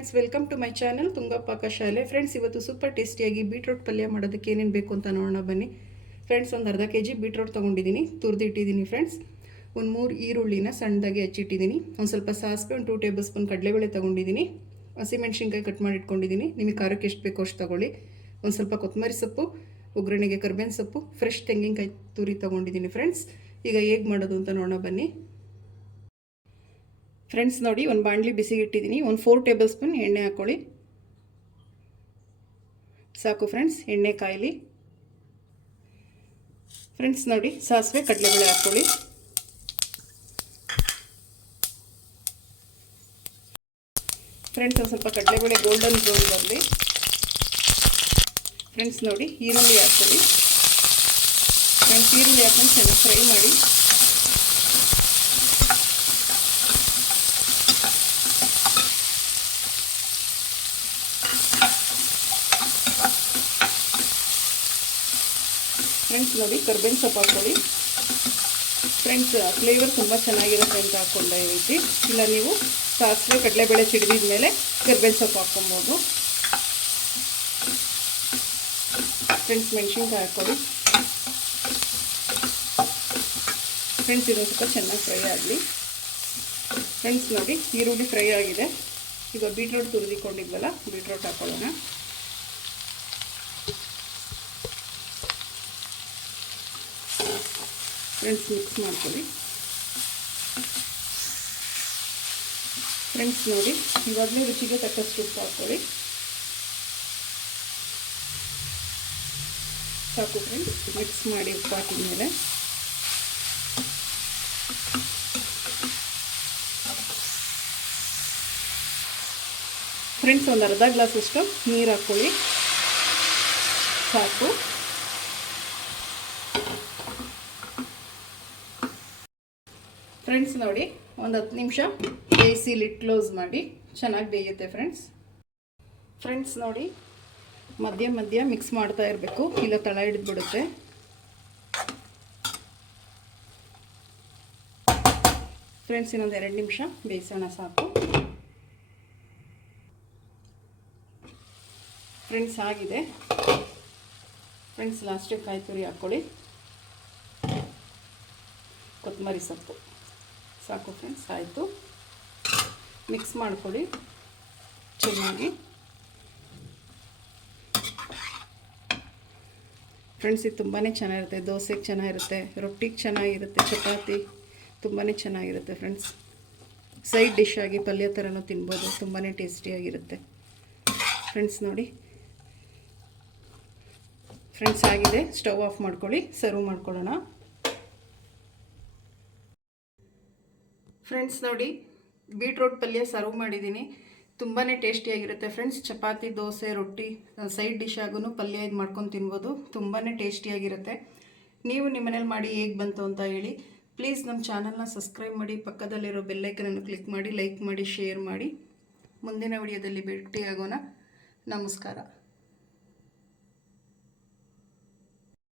Friends, welcome to my channel Tunga Pakashale. Friends, ಇವತ್ತು super ಟೇಸ್ಟಿಯಾಗಿ beetroot ಪಲ್ಯ ಮಾಡೋದಕ್ಕೆ ಏನೇನು ಬೇಕು ಅಂತ ನೋಡೋಣ ಬನ್ನಿ. ಫ್ರೆಂಡ್ಸ್, ಒಂದು ಅರ್ಧ kg ಬೀಟ್ರೂಟ್ ತೊಗೊಂಡಿದ್ದೀನಿ, ತುರಿದಿಟ್ಟಿದ್ದೀನಿ. ಫ್ರೆಂಡ್ಸ್, ಒಂದು 3 ಈರುಳ್ಳಿನ ಸಣ್ಣದಾಗಿ ಹಚ್ಚಿಟ್ಟಿದ್ದೀನಿ. ಒಂದು ಸ್ವಲ್ಪ ಸಾಸಿವೆ, ಒಂದು 2 ಟೇಬಲ್ ಸ್ಪೂನ್ ಕಡಲೆಬೇಳೆ ತೊಗೊಂಡಿದ್ದೀನಿ. ಹಸಿಮೆಣ್ಸಿನ್ಕಾಯಿ ಕಟ್ ಮಾಡಿ ಇಟ್ಕೊಂಡಿದ್ದೀನಿ. ನಿಮಗೆ ಖಾರಕ್ಕೆ ಎಷ್ಟು ಬೇಕೋ ಅಷ್ಟು ತೊಗೊಳ್ಳಿ. ಒಂದು ಸ್ವಲ್ಪ ಕೊತ್ತಂಬರಿ ಸೊಪ್ಪು, ಒಗ್ಗರಣೆಗೆ ಕರಿಬೇವಿನ ಸೊಪ್ಪು, ಫ್ರೆಶ್ ತೆಂಗಿನಕಾಯಿ ತುರಿ ತೊಗೊಂಡಿದ್ದೀನಿ. ಫ್ರೆಂಡ್ಸ್, ಈಗ ಹೇಗೆ ಮಾಡೋದು ಅಂತ ನೋಡೋಣ ಬನ್ನಿ. ಫ್ರೆಂಡ್ಸ್ ನೋಡಿ, ಒಂದು ಬಾಣಲಿ ಬಿಸಿಗೆ ಇಟ್ಟಿದ್ದೀನಿ. ಒಂದು 4 ಟೇಬಲ್ ಸ್ಪೂನ್ ಎಣ್ಣೆ ಹಾಕ್ಕೊಳ್ಳಿ. ಸಾಕು ಫ್ರೆಂಡ್ಸ್, ಎಣ್ಣೆ ಕಾಯಲಿ. ಫ್ರೆಂಡ್ಸ್ ನೋಡಿ, ಸಾಸಿವೆ ಕಡಲೆಬೇಳೆ ಹಾಕ್ಕೊಳ್ಳಿ. ಫ್ರೆಂಡ್ಸ್, ಒಂದು ಸ್ವಲ್ಪ ಕಡಲೆಬೇಳೆ ಗೋಲ್ಡನ್ ಬ್ರೌನ್ ಬರಲಿ. ಫ್ರೆಂಡ್ಸ್ ನೋಡಿ, ಈರುಳ್ಳಿ ಹಾಕ್ಕೊಳ್ಳಿ. ಫ್ರೆಂಡ್ಸ್, ಈರುಳ್ಳಿ ಹಾಕೊಂಡು ಚೆನ್ನಾಗಿ ಫ್ರೈ ಮಾಡಿ. ಫ್ರೆಂಡ್ಸ್ ನೋಡಿ, ಕರಿಬೇವಿನ ಸೊಪ್ಪು ಹಾಕ್ಕೊಳ್ಳಿ. ಫ್ರೆಂಡ್ಸ್, ಫ್ಲೇವರ್ ತುಂಬ ಚೆನ್ನಾಗಿರುತ್ತೆ ಅಂತ ಹಾಕ್ಕೊಂಡೆ ಈ ರೀತಿ. ಇಲ್ಲ ನೀವು ಸಾಸಿವೆ ಕಡಲೆಬೇಳೆ ಸಿಡಿದ ಮೇಲೆ ಕರಿಬೇವಿನ ಸೊಪ್ಪು ಹಾಕ್ಕೊಬೋದು. ಫ್ರೆಂಡ್ಸ್, ಮೆಣಸಿನ್ಕಾಯಿ ಹಾಕ್ಕೊಳ್ಳಿ. ಫ್ರೆಂಡ್ಸ್, ಇದೊಂದು ಸ್ವಲ್ಪ ಚೆನ್ನಾಗಿ ಫ್ರೈ ಆಗಲಿ. ಫ್ರೆಂಡ್ಸ್ ನೋಡಿ, ಈರುಳ್ಳಿ ಫ್ರೈ ಆಗಿದೆ. ಈಗ ಬೀಟ್ರೂಟ್ ತುರಿದಿಕೊಂಡಿದ್ವಲ್ಲ, ಬೀಟ್ರೂಟ್ ಹಾಕ್ಕೊಳ್ಳೋಣ. ಫ್ರೆಂಡ್ಸ್, ಮಿಕ್ಸ್ ಮಾಡ್ಕೊಳ್ಳಿ. ಫ್ರೆಂಡ್ಸ್ ನೋಡಿ, ಇವಾಗಲೇ ರುಚಿಗೆ ತಕ್ಕಷ್ಟು ಉಪ್ಪು ಹಾಕ್ಕೊಳ್ಳಿ. ಸಾಕು ಫ್ರೆಂಡ್ಸ್, ಮಿಕ್ಸ್ ಮಾಡಿ ಉಪ್ಪು ಹಾಕಿದ ಮೇಲೆ ಫ್ರೆಂಡ್ಸ್, ಒಂದು ಅರ್ಧ ಗ್ಲಾಸಷ್ಟು ನೀರು ಹಾಕ್ಕೊಳ್ಳಿ. ಸಾಕು. ಫ್ರೆಂಡ್ಸ್ ನೋಡಿ, ಒಂದು 10 ನಿಮಿಷ ಬೇಯಿಸಿ ಲಿಡ್ ಕ್ಲೋಸ್ ಮಾಡಿ. ಚೆನ್ನಾಗಿ ಬೇಯುತ್ತೆ ಫ್ರೆಂಡ್ಸ್ ನೋಡಿ, ಮಧ್ಯ ಮಧ್ಯ ಮಿಕ್ಸ್ ಮಾಡ್ತಾ ಇರಬೇಕು, ಇಲ್ಲ ತಳ ಹಿಡಿದ್ಬಿಡುತ್ತೆ. ಫ್ರೆಂಡ್ಸ್, ಇನ್ನೊಂದು 2 ನಿಮಿಷ ಬೇಯಿಸೋಣ, ಸಾಕು. ಫ್ರೆಂಡ್ಸ್, ಆಗಿದೆ. ಫ್ರೆಂಡ್ಸ್, ಲಾಸ್ಟಿಗೆ ಕಾಯಿ ತುರಿ ಹಾಕ್ಕೊಳ್ಳಿ, ಕೊತ್ತಂಬರಿ ಸೊಪ್ಪು. ಸಾಕು ಫ್ರೆಂಡ್ಸ್, ಆಯಿತು. ಮಿಕ್ಸ್ ಮಾಡ್ಕೊಳ್ಳಿ ಚೆನ್ನಾಗಿ. ಫ್ರೆಂಡ್ಸ್, ಇದು ತುಂಬಾ ಚೆನ್ನಾಗಿರುತ್ತೆ. ದೋಸೆಗೆ ಚೆನ್ನಾಗಿರುತ್ತೆ, ರೊಟ್ಟಿಗೆ ಚೆನ್ನಾಗಿರುತ್ತೆ, ಚಪಾತಿ ತುಂಬಾ ಚೆನ್ನಾಗಿರುತ್ತೆ. ಫ್ರೆಂಡ್ಸ್, ಸೈಡ್ ಡಿಶ್ ಆಗಿ ಪಲ್ಯ ಥರನೂ ತಿನ್ಬೋದು, ತುಂಬಾ ಟೇಸ್ಟಿಯಾಗಿರುತ್ತೆ. ಫ್ರೆಂಡ್ಸ್ ನೋಡಿ, ಫ್ರೆಂಡ್ಸ್ ಆಗಿದೆ. ಸ್ಟವ್ ಆಫ್ ಮಾಡ್ಕೊಳ್ಳಿ, ಸರ್ವ್ ಮಾಡ್ಕೊಳ್ಳೋಣ. ಫ್ರೆಂಡ್ಸ್ ನೋಡಿ, ಬೀಟ್ರೂಟ್ ಪಲ್ಯ ಸರ್ವ್ ಮಾಡಿದ್ದೀನಿ. ತುಂಬಾ ಟೇಸ್ಟಿಯಾಗಿರುತ್ತೆ ಫ್ರೆಂಡ್ಸ್. ಚಪಾತಿ, ದೋಸೆ, ರೊಟ್ಟಿ ಸೈಡ್ ಡಿಶ್ ಆಗೂ ಪಲ್ಯ ಇದು ಮಾಡ್ಕೊಂಡು ತಿನ್ಬೋದು. ತುಂಬಾ ಟೇಸ್ಟಿಯಾಗಿರುತ್ತೆ. ನೀವು ನಿಮ್ಮ ಮನೇಲಿ ಮಾಡಿ ಹೇಗೆ ಬಂತು ಅಂತ ಹೇಳಿ. ಪ್ಲೀಸ್ ನಮ್ಮ ಚಾನಲ್ನ ಸಬ್ಸ್ಕ್ರೈಬ್ ಮಾಡಿ, ಪಕ್ಕದಲ್ಲಿರೋ ಬೆಲ್ಲೈಕನನ್ನು ಕ್ಲಿಕ್ ಮಾಡಿ, ಲೈಕ್ ಮಾಡಿ, ಶೇರ್ ಮಾಡಿ. ಮುಂದಿನ ವಿಡಿಯೋದಲ್ಲಿ ಭೇಟಿಯಾಗೋಣ. ನಮಸ್ಕಾರ.